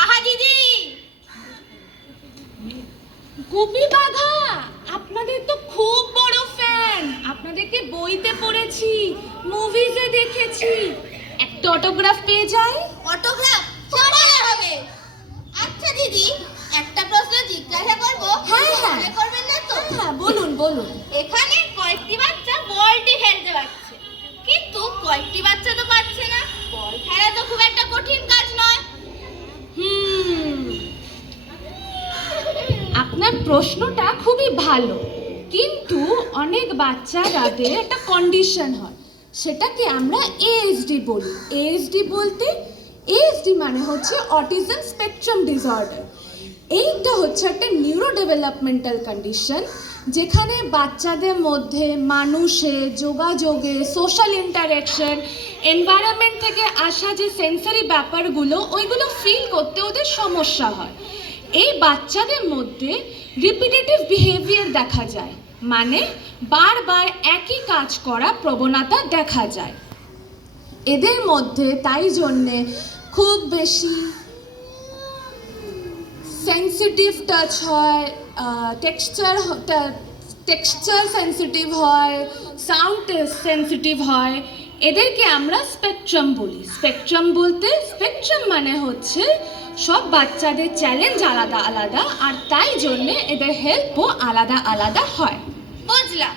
আহা দিদি, গুপি বাঘা, আপনাদের তো খুব বড় ফ্যান। আপনাদেরকে বইতে পড়েছি, মুভিজে দেখেছি। একটা অটোগ্রাফ পেয়ে যাই? অটোগ্রাফ পরে হবে। আচ্ছা দিদি, একটা প্রশ্ন জিজ্ঞাসা করবো? হ্যাঁ, হ্যাঁ। মনে করবেন না তো? হ্যাঁ, বলুন বলুন। এখানে কয়েকটি বাচ্চা বলটি ফেলতে পারছে, কিন্তু কয়েকটি বাচ্চা তো পারছে না। বল ফেলা তো খুব একটা কঠিন কাজ নয়। আপনার প্রশ্নটা খুবই ভালো, কিন্তু অনেক বাচ্চাদের একটা কন্ডিশন হয়, সেটাকে আমরা এএসডি বলি। এএসডি বলতে, এএসডি মানে হচ্ছে অটিজম স্পেকট্রাম ডিসঅর্ডার। এইটা হচ্ছে একটা নিউরো ডেভেলপমেন্টাল কন্ডিশন, যেখানে বাচ্চাদের মধ্যে মানুষে যোগাযোগে, সোশ্যাল ইন্টারেকশন, এনভায়রনমেন্ট থেকে আসা যে সেন্সরি ব্যাপারগুলো, ওইগুলো ফিল করতে ওদের সমস্যা হয়। এই বাচ্চাদের মধ্যে রিপিটেটিভ বিহেভিয়ার দেখা যায়, মানে বারবার একই কাজ করা প্রবণতা দেখা যায় এদের মধ্যে। তাই জন্যে খুব বেশি সেন্সিটিভ টাচ হয়, টেক্সচার সেন্সিটিভ হয়, সাউন্ড সেন্সিটিভ হয়। এদেরকে আমরা স্পেকট্রাম বলি। স্পেকট্রাম বলতে, স্পেকট্রাম মানে হচ্ছে সব বাচ্চাদের চ্যালেঞ্জ আলাদা আলাদা, আর তাই জন্যে এদের হেল্পও আলাদা আলাদা হয়। বুঝলাম।